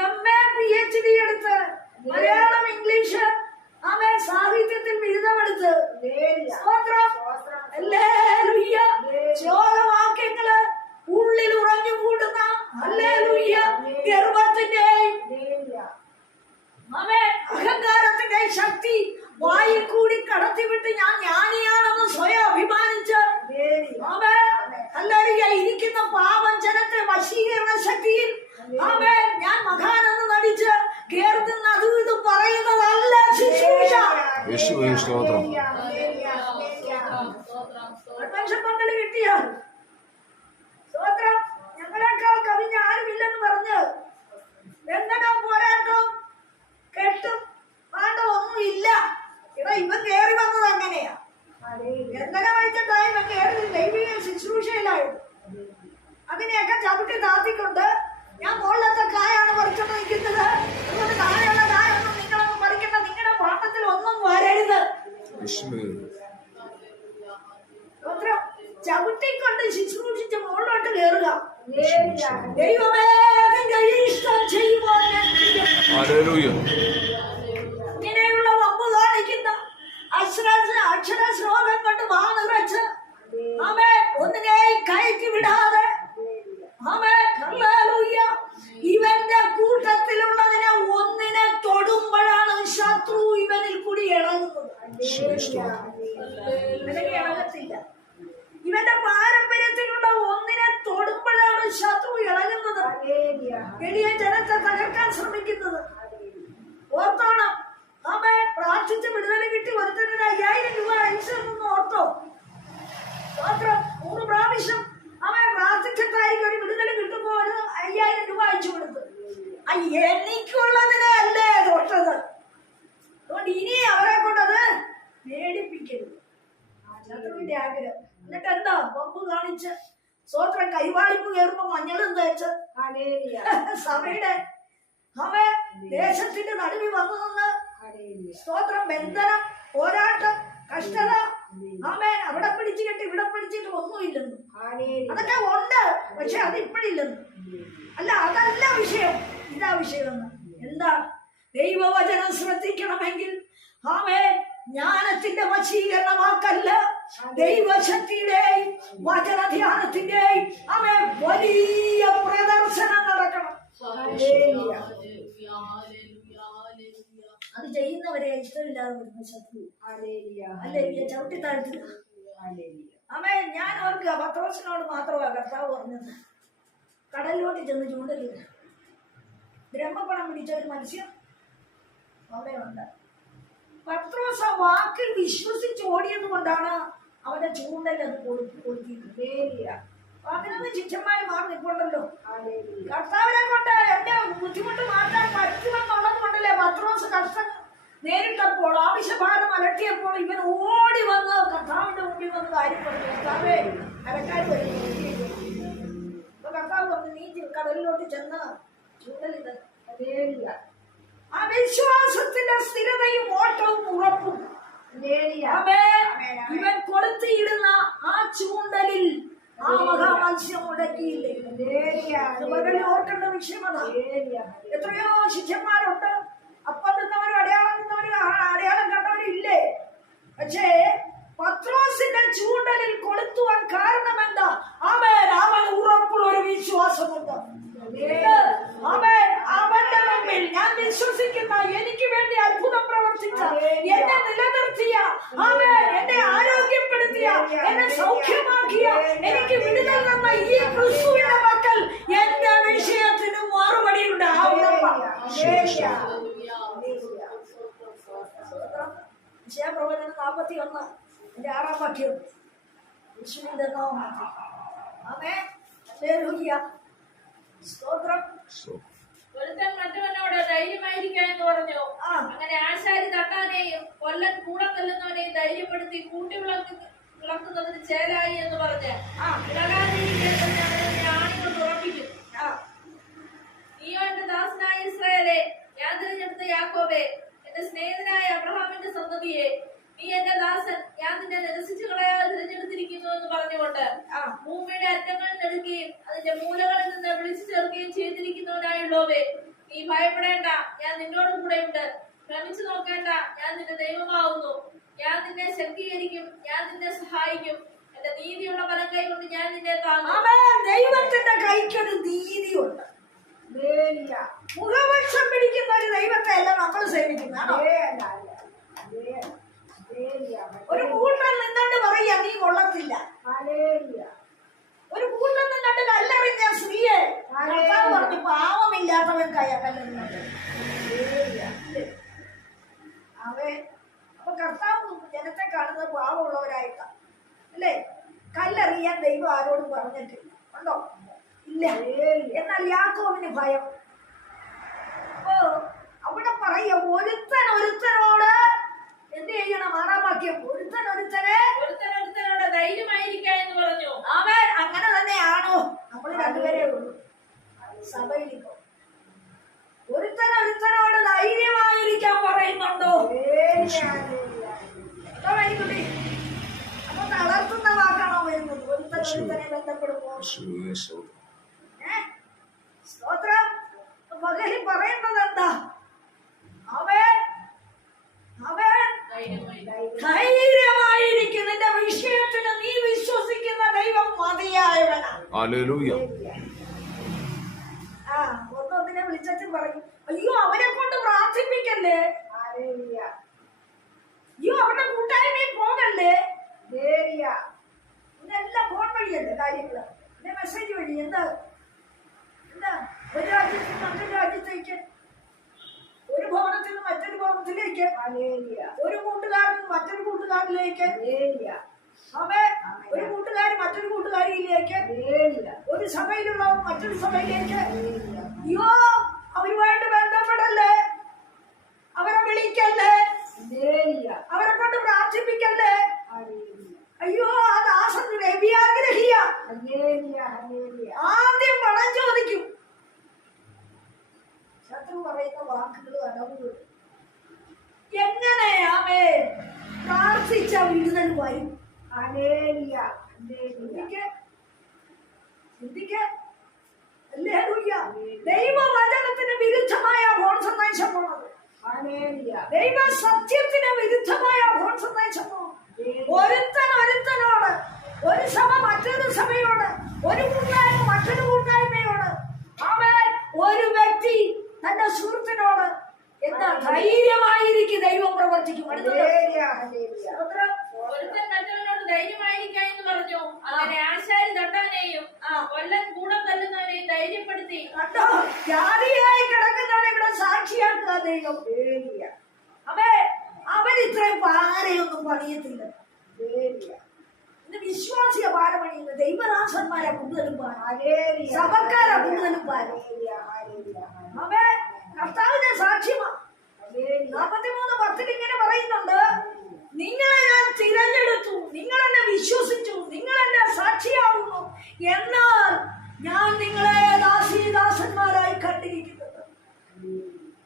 M A P H D എടുത്ത് Malayalam English ആമേ സാഹിത്യത്തിൽ ബിരുദമെടുത്ത്. ചോരവാക്യങ്ങൾ ഉള്ളിൽ ഉറഞ്ഞുകൂടുന്ന ഹല്ലേലൂയ ഗർവത്തിന്റെയും ആമേ അഹങ്കാരത്തിന്റെ ശക്തി വായിൽ കൂടി കടത്തിവിട്ട് ഞാൻ ജ്ഞാനിയാണെന്ന് സ്വയം അഭിമാനിച്ച് ആമേ ഹല്ലേലൂയ ഇരിക്കുന്ന പാവം ജനത്തെ വശീകരണ ശക്തിയിൽ ആമേ ഞാൻ മഹാനെന്ന് നടിച്ച് കേർത്തുന്ന അതും ഇതും പറയുന്നതല്ല ശുശ്രൂഷ. യേശുവേ സ്തോത്രം അഡ്വൻഷൻ പങ്കൽ കിട്ടിയാൽ സ്തോത്രം ഞങ്ങളെക്കാൾ കവിഞ്ഞ ആരുമില്ലെന്ന് പറഞ്ഞ് ബന്ധനം പോരാട്ടം കെട്ടും പാട്ടോ ഒന്നും ഇല്ല ഇവിടെ ഇവൻ കേറി വന്നത് അങ്ങനെയാ ബന്ധനം അഴിച്ചിട്ടായി ഇവൻ കേറി ദൈവിക ശുശ്രൂഷയിലായിരുന്നു അതിനെയൊക്കെ ചവിട്ടി താത്തിക്കൊണ്ട് ഞാൻ മുകളിലത്തെ കായാണ് പറിച്ചോണ്ട് നിൽക്കുന്നത് അതുകൊണ്ട് താഴെയുള്ള കായൊന്നും നിങ്ങളൊന്നും പറിക്കണ്ട നിങ്ങളുടെ പാട്ടത്തിൽ ഒന്നും വരരുത് സ്തോത്രം. ചവിട്ടിക്കൊണ്ട് ശുശ്രൂഷിച്ച് മുകളിലോട്ട് കയറുക ദൈവമേ ഇഷ്ടം ചെയ്യുവാൻ ഹല്ലേലൂയ ഇങ്ങനെയുള്ള വമ്പ് കാണിക്കുന്ന അക്ഷര അക്ഷര ശ്ലോകം കൊണ്ട് വാ നിറച്ച്. ആമേ ഒന്നിനെയും കയറ്റി വിടാതെ. ആമേ ശത്രു ഇളകുന്നത്. എളിയ ജനത്തെ തകർക്കാൻ ശ്രമിക്കുന്നത്? ഓർത്തോണം. ആമേ പ്രാർത്ഥിച്ച് വിടുതല കിട്ടി ഒരുത്തരൊരു അയ്യായിരം രൂപ അയച്ചെന്ന് ഓർത്തോ? മാത്രം മൂന്ന് പ്രാവശ്യം അവൻ പ്രാർത്ഥിച്ചിട്ടായിരിക്കും ഒരു വിടുതല കിട്ടുമ്പോൾ ഒരു അയ്യായിരം രൂപ അയച്ചു കൊടുത്തു എനിക്കുള്ളതിനല്ലേ തൊട്ടത് അതുകൊണ്ട് ഇനി അവരെ കൊണ്ടത് പേടിപ്പിക്കരുത് ആഗ്രഹം. എന്നിട്ട് എന്താ പമ്പ് കാണിച്ച് സ്വോത്രം കൈവാളിപ്പ് കയറുമ്പോ മഞ്ഞളും തേച്ച് സഭയുടെ അവ ദേശത്തിന്റെ നടുവിൽ വന്നു നിന്ന് സ്തോത്രം ബന്ധനം പോരാട്ടം കഷ്ടത. ആമേൻ അവിടെ പിടിച്ചു കെട്ടി ഇവിടെ പിടിച്ചിട്ട് ഒന്നുമില്ലെന്ന്. അതൊക്കെ ഉണ്ട് പക്ഷെ അത് ഇപ്പോഴില്ലെന്ന്. അല്ല അതല്ല വിഷയം. ഇതാ വിഷയം എന്താ? ദൈവവചനം ശ്രദ്ധിക്കണമെങ്കിൽ ആമേ ജ്ഞാനത്തിന്റെ വശീകരണ വാക്കല്ല ദൈവശക്തിയുടെയും വചനധ്യാനത്തിന്റെയും അവിടെ വലിയ പ്രദർശനം നടക്കണം. അത് ചെയ്യുന്നവരെ ഇഷ്ടമില്ലാതെ വരുന്ന ശത്രു. അല്ലേ ചവിട്ടി താഴ്ത്തുക അമ്മേ ഞാൻ ഓർക്കുക പത്രോസിനോട് മാത്രമാണ് കർത്താവ് പറഞ്ഞത്. കടലിലോട്ട് ചെന്ന് ചൂണ്ടലില്ല ബ്രഹ്മപ്പണം പിടിച്ച ഒരു മത്സ്യം അവിടെ ഉണ്ട്. പത്രോസ വാക്കിൽ വിശ്വസിച്ച് ഓടിയത് കൊണ്ടാണ് അവന്റെ ചൂണ്ടൽ അത് കൊടുത്തിരുന്നത് പതിനൊന്ന് ശിഷ്യന്മാർ മാറി നിൽപ്പുണ്ടല്ലോ. കർത്താവിനെ കൊണ്ട് എന്റെ ബുദ്ധിമുട്ട് മാറ്റാൻ പറ്റുമെന്നുള്ളത് കൊണ്ടല്ലേ പത്രോസ് കഷ്ടം നേരിട്ടപ്പോൾ ആവശ്യഭാരം അലട്ടിയപ്പോൾ ഇവൻ ഓടി വന്ന് കർത്താവിന്റെ മുമ്പിൽ വന്ന് കാര്യം പറഞ്ഞു. കർത്താവേ കരക്കാർ വരും അപ്പൊ കർത്താവ് പറഞ്ഞു നീ കടലിലോട്ട് ചെന്ന് ചൂണ്ടലിത് ആ വിശ്വാസത്തിന്റെ സ്ഥിരതയും ഓട്ടവും ഉറപ്പും. ഇവൻ കൊളുത്തിയിടുന്ന ആ ചൂണ്ടലിൽ ആ മഹാമത്സ്യം മുടക്കിയില്ലേ? മകളെ ഓർക്കേണ്ട വിഷയം അതാ. എത്രയോ ശിഷ്യന്മാരുണ്ട്. അപ്പം നിന്നവരും അടയാളം നിന്നവരും അടയാളം കണ്ടവരില്ലേ? പക്ഷേ പത്രോസിന്റെ ചൂണ്ടലിൽ കൊളുത്തുവാൻ കാരണം എന്താ അവൻ അവൻ ഉറപ്പുള്ള ഒരു വിശ്വാസമുണ്ട് അവൻ അവന്റെ മുമ്പിൽ ഞാൻ വിശ്വസിക്കുന്ന എനിക്ക് വേണ്ടി അത്ഭുതം പ്രവർത്തിച്ച എന്നെ നിലനിർത്തിയ ആമേ എന്നെ ആരോഗ്യപ്പെടുത്തിയ എന്നെ സൗഖ്യമാക്കിയ എനിക്ക് വിടുതൽ തന്ന ഈ ക്രിസ്തുവിന്റെ മക്കൾ എന്റെ വിഷയത്തിന് ഒന്ന് എന്റെ ആറാം വാക്യം. ആമേ സ്തോത്രം. ഒരുത്തൻ മറ്റവനോട് ധൈര്യമായിരിക്കാൻ എന്ന് പറഞ്ഞു അങ്ങനെ ആശാരി തട്ടാനെയും കൊല്ലൻ കൂടെ കൊല്ലുന്നവനെയും ധൈര്യപ്പെടുത്തി കൂട്ടി വിളക്ക് വിളക്കുന്നതിന് ചേലായി എന്ന് പറഞ്ഞ്. ആ. ഇളകാതിരിക്കാൻ ഞാൻ അവനെ ആണികൊണ്ട് ഉറപ്പിക്കും. നീയോ എന്റെ ദാസനായ ഇസ്രായേലെ ഞാൻ തിരഞ്ഞെടുത്ത യാക്കോബെ എന്റെ സ്നേഹിതനായ അബ്രഹാമിന്റെ സന്തതിയെ നീ എന്റെ ദാസൻ. ഞാൻ നിന്നെ നിരസിച്ചു കളയാതെ തിരഞ്ഞെടുത്തിരിക്കുന്നു എന്ന് പറഞ്ഞുകൊണ്ട് ആ. ഭൂമിയുടെ അറ്റങ്ങളിൽ നെടുക്കുകയും അതിന്റെ മൂലകളിൽ നിന്ന് വിളിച്ചു ചേർക്കുകയും ചെയ്തിരിക്കുന്നവനായുള്ളവേ നീ ഭയപ്പെടേണ്ട. ഞാൻ നിന്നോട് കൂടെ ഉണ്ട് ഭ്രമിച്ചു നോക്കേണ്ട. ഞാൻ നിന്റെ ദൈവമാവുന്നു. ഞാൻ നിന്നെ ശക്തീകരിക്കും. ഞാൻ നിന്നെ സഹായിക്കും. എന്റെ നീതിയുള്ള വലം കൈ കൊണ്ട് ഞാൻ നിന്നെ താങ്ങും. ദൈവത്തിന്റെ കൈക്കൊരു നീതിയുണ്ട്. മുഖപക്ഷം പിടിക്കുന്ന ഒരു ദൈവത്തെ അല്ല നമ്മൾ സേവിക്കുന്നതാണോ കൂട്ടം നിന്നോണ്ട് പറയാ നീ കൊള്ളത്തില്ല. ഒരു കൂട്ടം നിന്നോണ്ട് കല്ലെറിഞ്ഞ സ്ത്രീയെ. പറഞ്ഞു പാവമില്ലാത്തവൻ കയ കല്ലെറിഞ്ഞോണ്ട് അവേ അപ്പൊ കർത്താവ് ജനത്തെ കാണുന്നത് പാവമുള്ളവരായിട്ടാണ് അല്ലേ കല്ലെറിയാൻ ദൈവം ആരോടും പറഞ്ഞിട്ടില്ല. ഉണ്ടോ ഇല്ല. എന്നാൽ യാക്കോവിന് ഭയം. അപ്പോ അവിടെ പറയ ഒരുത്തൻ ഒരുത്തനോട് എന്ത് ചെയ്യണം? ആറാം ഒരുത്തൻ ഒരുത്തനെ ഒരുത്തൻ ഒരുത്തനോട് ധൈര്യമായിരിക്കാം എന്ന് പറഞ്ഞു. അവൻ അങ്ങനെ തന്നെയാണോ? നമ്മൾ രണ്ടുപേരേ ഉള്ളൂ. സഭയിൽ ഇപ്പോ ഒരുത്തൻ ഒരുത്തനോട് ധൈര്യമായിരിക്കാൻ പറയുന്നുണ്ടോ? അപ്പൊ തളർത്തുന്ന വാക്കാണോ വരുന്നത്? ഒരുത്തൻ ഒരുത്തനെ ബന്ധപ്പെടുമ്പോ സ്തോത്രം ഏ? സ്തോത്രം. മകനി പറയുന്നത് എന്താ അവൻ അവൻ ധൈര്യമായി ധൈര്യമായിരിക്കും വിഷയത്തിന് നീ വിശ്വസിക്കുന്ന ദൈവം മതിയായവനാണ് ആ ഒന്നൊന്നിനെ വിളിച്ചു പറയും. അയ്യോ അവനെ കൊണ്ട് പ്രാർത്ഥിപ്പിക്കല്ലേ? അയ്യോ അവരുടെ കൂട്ടായ്മയിൽ പോകല്ലേ? ഇതെല്ലാം ഫോൺ വഴിയല്ലേ കാര്യങ്ങൾ? പിന്നെ മെസ്സേജ് വഴി. എന്താ? എന്താ? ഒരു രാജ്യത്ത് മറ്റൊരു രാജ്യത്തേക്ക്. ഒരു ഭവനത്തിൽ നിന്ന് മറ്റൊരു ഭവനത്തിലേക്ക്. കൂട്ടുകാരിലേക്ക് അവേ ഒരു കൂട്ടുകാരി മറ്റൊരു കൂട്ടുകാരിയിലേക്ക്? ഒരു സഭയിലുള്ളവർ മറ്റൊരു സഭയിലേക്ക്? അയ്യോ അവരുമായിട്ട് ബന്ധപ്പെടല്ലേ? അവരെ വിളിക്കല്ലേ? അവരെ കൊണ്ട് പ്രാർത്ഥിപ്പിക്കല്ലേ? അയ്യോ അത് രവിയാഗ്രഹിയ. ആദ്യം പണം ചോദിക്കും. ശത്രു പറയുന്ന വാക്കുകൾ അടവുകൾ എങ്ങനെ അവേ പ്രാർത്ഥിച്ച വിടുതൽ വരും. ദൈവവചനത്തിന് വിരുദ്ധമായ ഫോൺ സന്ദേശം പോണത് ദൈവ സത്യത്തിന് വിരുദ്ധമായ ഫോൺ സന്ദേശം പോണത് ഒരുത്തൻ ഒരുത്തനോട് ഒരു സഭ മറ്റൊരു സഭയോട് ഒരു കൂട്ടായ്മ മറ്റൊരു കൂട്ടായ്മയോട് അവൻ ഒരു വ്യക്തി തന്റെ സുഹൃത്തിനോട് എന്താ ധൈര്യമായിരിക്കും ദൈവം പ്രവർത്തിക്കും. ഒരുത്തൻ മറ്റവനോട് ധൈര്യമായിരിക്കാം എന്ന് പറഞ്ഞു. അങ്ങനെ ആശാരി തട്ടവനെയും കൊല്ലൻ കൂടം തല്ലുന്നവനെയും ധൈര്യപ്പെടുത്തി. കണ്ടോ? ജാതിയായി കിടക്കുന്നവനെ ഇവിടെ സാക്ഷിയാക്കുക ദൈവം. അവേ അവൻ ഇത്രയും പാരയൊന്നും പണിയത്തില്ല. വിശ്വാസിയ പാര പണിയുന്നത് ദൈവദാസന്മാരെ കൂടുതലും പാര സഭക്കാരെ കൂടുതലും പാര അവേ കർത്താവിന്റെ സാക്ഷ്യമാ നാപ്പത്തിമൂന്ന് പത്തിൽ ഇങ്ങനെ പറയുന്നുണ്ട്. നിങ്ങളെ ഞാൻ തിരഞ്ഞെടുത്തു. നിങ്ങൾ എന്നെ വിശ്വസിച്ചു. നിങ്ങൾ എന്നെ സാക്ഷിയാവുന്നു. എന്നാൽ ഞാൻ നിങ്ങളെ ദാസീദാസന്മാരായി കണ്ടിരിക്കുന്നത്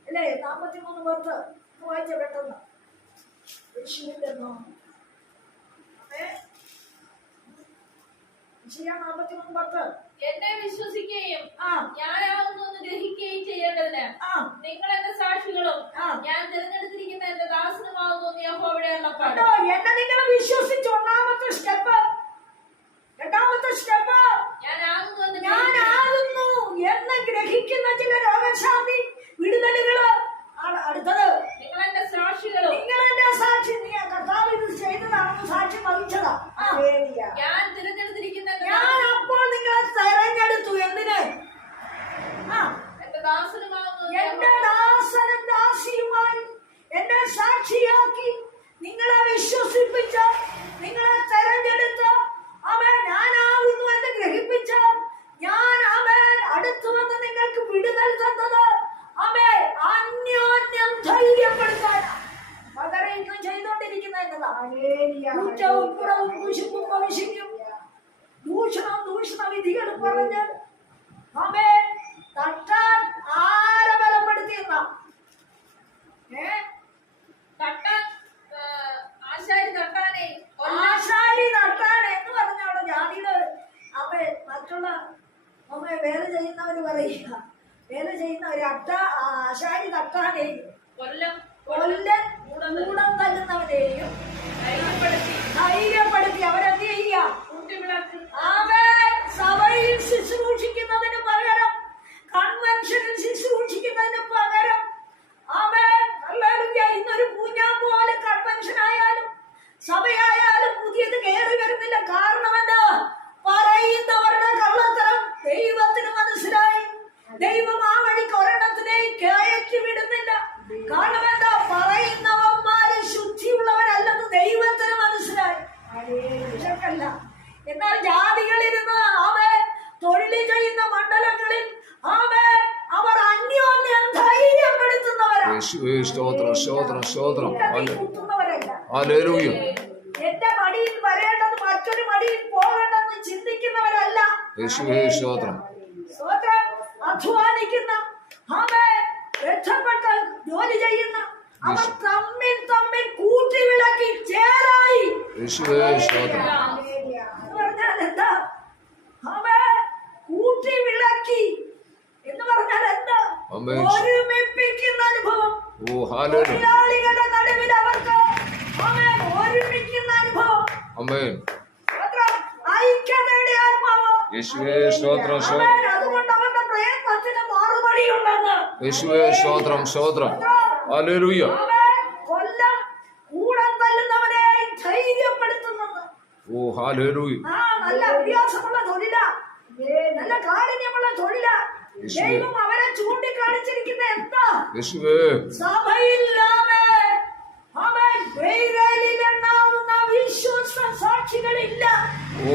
അല്ലേ? നാപ്പത്തിമൂന്ന് പത്ത് വായിച്ച പെട്ടെന്ന്. യേശുവിന്റെ നാമം ആമേൻ. യേശയ്യാ നാപ്പത്തിമൂന്ന് പത്ത്. എന്നെ വിശ്വസിക്കുകയും ആ. ഞാനാവുന്നു എന്ന് ഗ്രഹിക്കുകയും ചെയ്യേണ്ടതിന് ആ. നിങ്ങൾ എന്റെ സാക്ഷികളും ആ. ഞാൻ തിരഞ്ഞെടുത്തിരിക്കുന്ന എന്റെ ദാസനുമാകുന്നു യഹോവയുടെ അള്ളപ്പാട് എന്നെ നിങ്ങൾ വിശ്വസിച്ചു ഒന്നാമത്തെ സ്റ്റെപ്പ് രണ്ടാമത്തെ സ്റ്റെപ്പ് ഞാനാകുന്നു എന്ന് ഞാനാകുന്നു എന്ന് ഗ്രഹിക്കുന്ന ചില രോഗശാന്തി വിടുതലുകൾ അടുത്തത്. നിങ്ങൾ എന്റെ സാക്ഷികളും നിങ്ങൾ എന്റെ സാക്ഷി നീ കർത്താവ് ഇത് ചെയ്തതാണെന്ന് സാക്ഷി വഹിച്ചതാ. ഞാൻ തിരഞ്ഞെടുത്തിരിക്കുന്ന എന്റെ ഞാൻ അപ്പോൾ നിങ്ങളെ തെരഞ്ഞെടുത്തു എന്തിന് ആ എന്റെ ദാസനുമാകുന്നു എന്ന് എന്റെ യഹോവ- ദാസനും ദാസിയുമായി എന്നെ സാക്ഷിയാക്കി നിങ്ങളെ വിശ്വസിപ്പിച്ച നിങ്ങളെ തെരഞ്ഞെടുത്ത അവൻ ഞാനാകുന്നു എന്ന് ഗ്രഹിപ്പിച്ച ഞാൻ അവൻ അടുത്തു വന്ന് നിങ്ങൾക്ക് വിടുതൽ തന്നത് അവൻ അന്യോന്യം ധൈര്യപ്പെടുത്താൻ പകരം ഇന്നും ചെയ്തുകൊണ്ടിരിക്കുന്ന എന്നതാ കുറ്റവും കുറവും കുശുമ്പും ഭവിഷ്യക്കും ദൂഷണം ദൂഷണ വിധികളും പറഞ്ഞ് അവൻ തട്ടാൻ ആരെ ബലപ്പെടുത്തിയെന്ന ഏ തട്ടാൻ ആ, ആശാരി ഒരു അട്ട ആശാരി തട്ടാനെയും കൊല്ലം കൊല്ലൻ മൂടം തല്ലുന്നവനെയും ധൈര്യപ്പെടുത്തി ധൈര്യപ്പെടുത്തി അവരെന്ത് ചെയ്യുക കൂട്ടിവിളക്ക് അവൻ സഭയിൽ ശുശ്രൂഷിക്കുന്നതിന് പകരം കൺവെൻഷനിൽ ശുശ്രൂഷിക്കുന്നതിന് പകരം അവൻ ഹല്ലേലൂയ, ഇന്നൊരു പൂഞ്ഞാൻ പോലെ കൺവെൻഷൻ ആയാലും സഭയായാലും പുതിയത് കയറി വരുന്നില്ല. കാരണം എന്താ? പറയുന്നവരുടെ കള്ളത്തരം ദൈവത്തിന് മനസ്സിലായി. ദൈവം ആ വഴിക്ക് ഒരെണ്ണത്തിനെയും കയറ്റി വിടുന്നില്ല. കാരണം എന്താ? പറയുന്നവന്മാര് ശുദ്ധിയുള്ളവരല്ലെന്ന് ദൈവത്തിന് മനസ്സിലായി. എന്നാൽ ജാതികളിരുന്ന് അവൻ തൊഴിൽ ചെയ്യുന്ന മണ്ഡലങ്ങളിൽ അവൻ അവർ അന്യോന്യം ധൈര്യപ്പെടുത്തുന്നവരാണ് സ്തോത്രം സ്തോത്രം സ്തോത്രം ഹല്ലേലൂയ എന്റെ മടിയിൽ വരേണ്ടത് മറ്റൊരു മടിയിൽ പോകേണ്ടെന്ന് ചിന്തിക്കുന്നവരല്ല സ്തോത്രം സ്തോത്രം അധ്വാനിക്കുന്ന അവൻ രക്ഷപ്പെട്ട് ജോലി ചെയ്യുന്ന അവർ തമ്മിൽ തമ്മിൽ കൂട്ടി വിളക്കി ചേരായി സ്തോത്രം എന്താ പറഞ്ഞാൽ എന്താ ആമേൻ. ഒരുമിപ്പിക്കുന്ന അനുഭവം. തൊഴിലാളികളുടെ നടുവിൽ അവർക്ക്. ഒരുമിക്കുന്ന അനുഭവം. ഐക്യതയുടെ ആത്മാവ്. യേശുവേ സ്തോത്രം അതുകൊണ്ട് അവരുടെ പ്രയത്നത്തിന് മറുപടിയുണ്ടെന്ന്. യേശുവേ സ്തോത്രം സ്തോത്രം. ഹല്ലേലൂയ. കൊല്ലം കൂടം തല്ലുന്നവനെ ധൈര്യപ്പെടുത്തുന്നത്. ഓ ഹാലേലൂയ ആ നല്ല അഭ്യാസമുള്ള തൊഴിലാ. നല്ല കാഠിന്യമുള്ള തൊഴിലാ. ദൈവം യേശുവേ. സഭയില്ലാമേ അവൻ വെയിലിലെണ്ണാവുന്ന വിശ്വാസ സാക്ഷികളില്ല. ഓ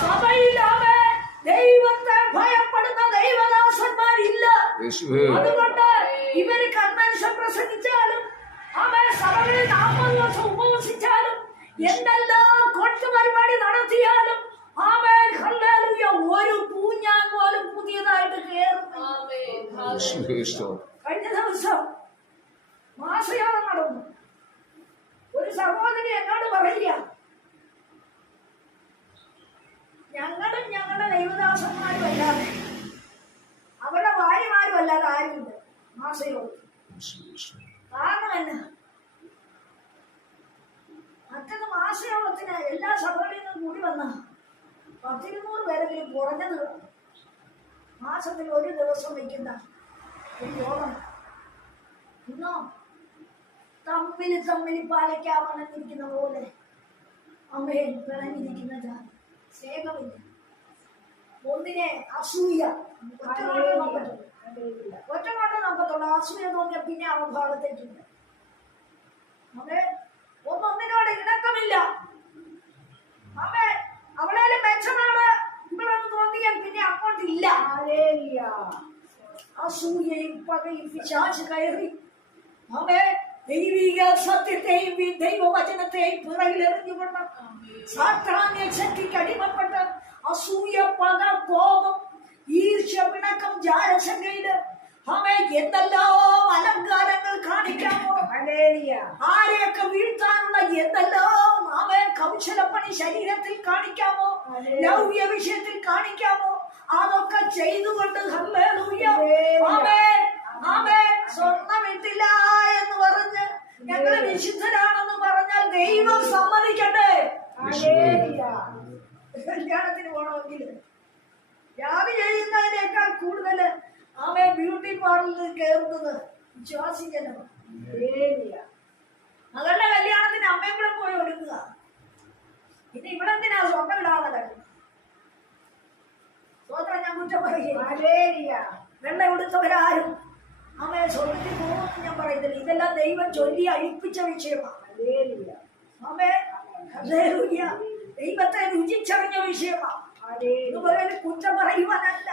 സഭയിലാമേ ദൈവത്തെ ഭയപ്പെടുന്ന ദൈവദാസന്മാരില്ല. അതുകൊണ്ട് ഇവർ കൺവെൻഷൻ പ്രസംഗിച്ചാലും അവൻ സഭകളിൽ നാൽപ്പത് ദിവസം ഉപവസിച്ചാലും എന്തെല്ലാം കൊട്ടു പരിപാടി നടത്തിയാലും ഒരു പൂഞ്ഞാൻ പോലും പുതിയതായിട്ട് കയറുന്നു കഴിഞ്ഞ ദിവസം മാസയോഗം നടന്നു. ഒരു സഹോദരി എന്നോട് പറയില്ല. ഞങ്ങളും ഞങ്ങളുടെ ദൈവദാസന്മാരും അല്ലാതെ അവരുടെ ഭാര്യമാരും അല്ലാതെ ആരുമില്ല. സ്തോത്രം. കാരണം എന്നാ? മറ്റൊന്ന് മാസയോളത്തിന് എല്ലാ സഭകളിൽ കൂടി വന്ന പത്തിരുന്നൂറ് പേരെങ്കിലും കുറഞ്ഞത് മാസത്തിൽ ഒരു ദിവസം വയ്ക്കുന്ന ഒരു യോഗം ഇന്നോ? തമ്മിൽ തമ്മിൽ പാലയ്ക്കാവണമെന്നിരിക്കുന്ന പോലെ അമ്മയിൽ പിളഞ്ഞിരിക്കുന്ന ജാതി. സ്നേഹമില്ല. ഒന്നിനെ അസൂയ. ഒറ്റപ്പെട്ട നമ്പത്തുള്ള നോക്കത്തുള്ളൂ നോക്കത്തുള്ളൂ. അസൂയ തോന്നിയ പിന്നെ ആ ഭാഗത്തേക്കില്ല. അമ്മേ ഒന്നൊന്നിനോട് ഇണക്കമില്ല. അമ്മേ അവളേലും മെച്ചമാണ്. ഇവളെന്ന് തോന്നിയാൽ പിന്നെ അങ്ങോട്ടില്ല അസൂയയും പകയും പിശാച് കയറി. അവേ ദൈവിക സത്യത്തെയും ദൈവവചനത്തെയും പിറകിലെറിഞ്ഞുകൊണ്ട് സാത്താന്യ ശക്തിക്ക് അടിമപ്പെട്ട് അസൂയ പക കോപം ഈർഷ്യ പിണക്കം അവൻ എന്തെല്ലാം അലങ്കാരങ്ങൾ കാണിക്കാമോ? ആരെയൊക്കെ വീഴ്ത്താനുള്ള എന്തെല്ലാം അവൻ കൗശലപ്പണി ശരീരത്തിൽ കാണിക്കാമോ? ലൗകിക വിഷയത്തിൽ കാണിക്കാമോ? അതൊക്കെ ചെയ്തുകൊണ്ട്. ആമേൻ. സ്വർണമിട്ടില്ല എന്ന് പറഞ്ഞ് ഞങ്ങളെ വിശുദ്ധരാണെന്ന് പറഞ്ഞാൽ ദൈവം സമ്മതിക്കട്ടെ യേശുവേ. കല്യാണത്തിന് പോകണമെങ്കിൽ ജാതി ചെയ്യുന്നതിനേക്കാൾ കൂടുതൽ അവൻ ബ്യൂട്ടി പാർലറിൽ കയറുന്നത് വിശ്വാസിക്കണം മകളുടെ കല്യാണത്തിന് അമ്മയും കൂടെ പോയി ഒരുക്കുക. പിന്നെ ഇവിടെ എന്തിനാ സ്വർണം ഇടാതെ സ്വന്തം ഞാൻ കുറ്റം പറയുക വെള്ള അമ്മയെ സ്വർണത്തിൽ പോകുമെന്ന് ഞാൻ പറയുന്നില്ല ഇതെല്ലാം ദൈവം ചൊല്ലി അഴിപ്പിച്ച വിഷയമാണ് അമ്മേ. ദൈവത്തെ രുചിച്ചറിഞ്ഞ വിഷയമാണ് ഇതുപോലെ കുറ്റം പറയുവാനല്ല.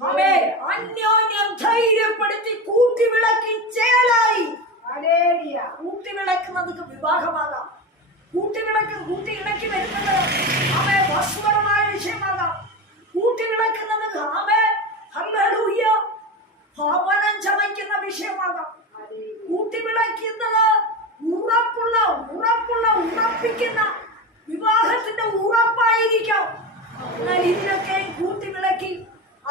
അവേ അന്യോന്യം ധൈര്യപ്പെടുത്തി കൂട്ടിവിളക്കി ചേലായി. കൂട്ടിവിളക്കുന്നത് വിവാഹമാകാം. കൂട്ടിവിളക്ക് കൂട്ടി ഇണക്കി വരുന്നത് അവയെ വസ്തുപരമായ വിഷയമാകാം. കൂട്ടിവിളക്കുന്നത് അവേ ഹല്ലേലൂയ ഭവനം ചമയ്ക്കുന്ന വിഷയമാകാം. കൂട്ടിവിളക്കുന്നത് ഉറപ്പുള്ള ഉറപ്പുള്ള ഉറപ്പിക്കുന്ന വിവാഹത്തിന്റെ ഉറപ്പായിരിക്കാം. എന്നാൽ ഇതിനൊക്കെ കൂട്ടിവിളക്കി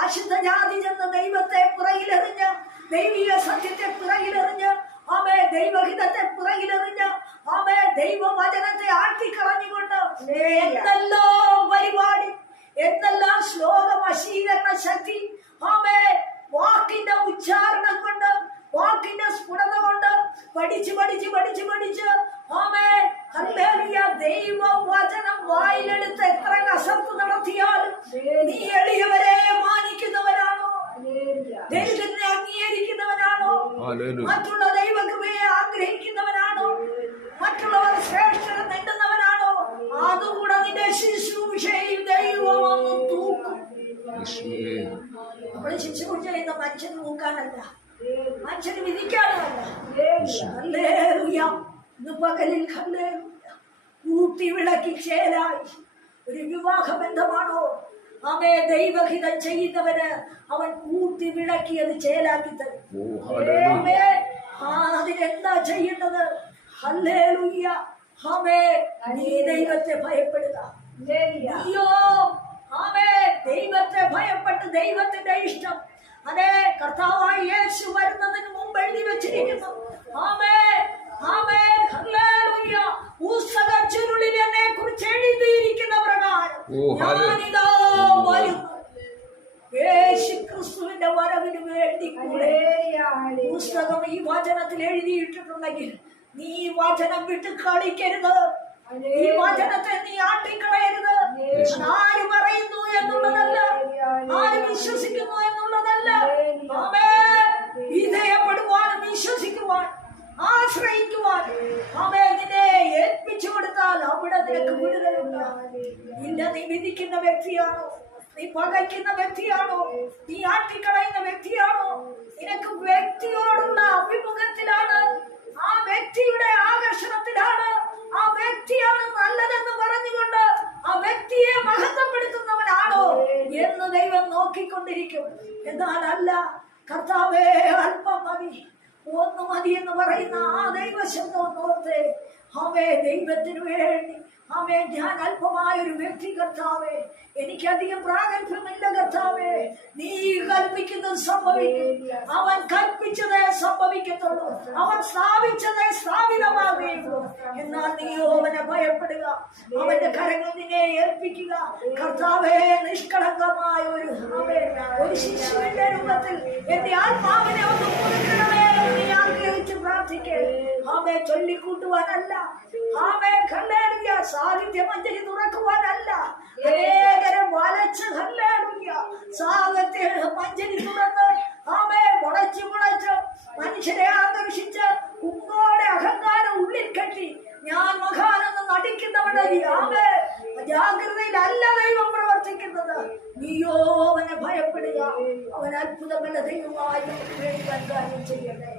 അശുദ്ധ ജാതി ചെന്ന് ദൈവത്തെ പുറകിലെറിഞ്ഞ് ദൈവീയ സത്യത്തെ പുറകിലെറിഞ്ഞ് ആമേ ദൈവഹിതത്തെ പുറകിലെറിഞ്ഞ് ആമേ ദൈവവചനത്തെ ആട്ടിക്കളഞ്ഞുകൊണ്ട് എന്തെല്ലോ പരിപാടി എന്തെല്ലാം ശ്ലോക വശീകരണ ശക്തി ആമേ വാക്കിന്റെ ഉച്ചാരണം കൊണ്ട് വാക്കിന്റെ സ്ഫുടത കൊണ്ട് പഠിച്ച് പഠിച്ച് പഠിച്ച് പഠിച്ച് ആമേ അല്ലേറിയ ദൈവ വചനം വായിലെടുത്ത് എത്ര നടത്തിയാലും നീ എളിയവരെ മാനി മറ്റുള്ള ദൈവകൃപയെ ആഗ്രഹിക്കുന്നവനാണോ? മറ്റുള്ളവർ ശ്രേഷ്ഠത നേടുന്നവനാണോ? അതുകൂടെ നിന്റെ ശുശ്രൂഷയിൽ ദൈവം തൂക്കും. നമ്മൾ ശുശ്രൂഷ ചെയ്യുന്ന മനുഷ്യൻ തൂക്കാനല്ല മനുഷ്യന് വിധിക്കാനല്ല. ഇന്ന് പകലിൽ ഹല്ലേലൂയ. കൂട്ടി വിളക്കി ചേരായി. ഒരു വിവാഹ ബന്ധമാണോ അവയെ ദൈവഹിതം ചെയ്യുന്നവന് അവൻ കൂട്ടി വിളക്കി അത് ചേലാക്കി തരും. അതിനെന്താ ചെയ്യുന്നത് ഹല്ലേലൂയ. ആമേ നീ ദൈവത്തെ ഭയപ്പെടുക. അയ്യോ ആമേ ദൈവത്തെ ഭയപ്പെട്ട് ദൈവത്തിന്റെ ഇഷ്ടം. അതെ കർത്താവായി യേശു വരുന്നതിന് മുമ്പ് എഴുതി വെച്ചിരിക്കുന്നു. ആമേ പുസ്തക ചുരുളിൽ എന്നെ കുറിച്ച് എഴുതിയിരിക്കുന്ന പ്രകാരം. ഞാനിതാ വരുന്നു. യേശു ക്രിസ്തുവിന്റെ വരവിന് വേണ്ടി കൂടെ പുസ്തകം ഈ വചനത്തിൽ എഴുതിയിട്ടിട്ടുണ്ടെങ്കിൽ നീ ഈ വചനം വിട്ട് കളിക്കരുത്. ഈ വചനത്തെ നീ ആട്ടിക്കളയരുത് പറയുന്നു എന്നുള്ളതല്ല ആര് വിശ്വസിക്കുന്നു എന്നുള്ളതല്ല ആമേ വിധേയപ്പെടുവാനും വിശ്വസിക്കുവാൻ ആശ്രയിക്കുവാൻ ആമേ നിന്നെ ഏൽപ്പിച്ചു കൊടുത്താൽ അവിടെ നിനക്ക് വിടുതലുണ്ട് ഇല്ല നീ വിധിക്കുന്ന വ്യക്തിയാണോ? നീ പകയ്ക്കുന്ന വ്യക്തിയാണോ? നീ ആട്ടിക്കളയുന്ന വ്യക്തിയാണോ? നിനക്ക് വ്യക്തിയോടുള്ള അഭിമുഖത്തിലാണ്. ആ വ്യക്തിയുടെ ആകർഷണത്തിലാണ്. ആ വ്യക്തിയാണ് നല്ലതെന്ന് പറഞ്ഞുകൊണ്ട് ആ വ്യക്തിയെ മഹത്വപ്പെടുത്തുന്നവനാണോ എന്ന് ദൈവം നോക്കിക്കൊണ്ടിരിക്കും. എന്നാൽ അല്ല കർത്താവേ അല്പം മതി. ഒന്ന് മതി എന്ന് പറയുന്ന ആ ദൈവശബ്ദം ഓർത്ത്. അവേ ദൈവത്തിനു വേണ്ടി അവേ ഞാൻ അല്പമായ ഒരു വ്യക്തി കർത്താവേ. എനിക്കധികം പ്രാഗൽഭ്യമില്ല കർത്താവേ. നീ കൽപ്പിക്കുന്നത് സംഭവിക്കും. അവൻ കൽപ്പിച്ചതേ സംഭവിക്കത്തുള്ളൂ. അവൻ സ്ഥാപിച്ചതേ സ്ഥാപിതമാകുകയുള്ളൂ. എന്നാൽ നീയോ അവനെ ഭയപ്പെടുക. അവന്റെ കരങ്ങൾ നിന്നെ ഏൽപ്പിക്കുക. കർത്താവേ നിഷ്കളങ്കമായ ഒരു ഒരു ശിശുവിന്റെ രൂപത്തിൽ എന്റെ ആത്മാവിനെ ഒന്ന് പുതുക്കണമേ എന്ന് നീ ആഗ്രഹിച്ച് പ്രാർത്ഥിക്കേ ആമേ ചൊല്ലിക്കൂട്ടുവാനല്ല. ആമേ കല്ലേറിയ സാഹിത്യ മഞ്ചരി തുറക്കുവാനല്ല. അനേകരെ വലച്ച് കല്ലേറിയ സാഹിത്യ മഞ്ചരി തുറന്ന് ആമേ മുളച്ച് മുളച്ച് മനുഷ്യരെ ആകർഷിച്ച് കുമ്പോടെ അഹങ്കാരം ഉള്ളിൽ കെട്ടി ഞാൻ മഹാനെന്ന് നടിക്കുന്നവരുടെ ആമേ ജാഗ്രതയിലല്ല ദൈവം പ്രവർത്തിക്കുന്നത്. നീയോ അവനെ ഭയപ്പെടുക. അവൻ അത്ഭുതമല്ല ദൈവമായി വേണ്ടി കൈകാര്യം ചെയ്യട്ടെ.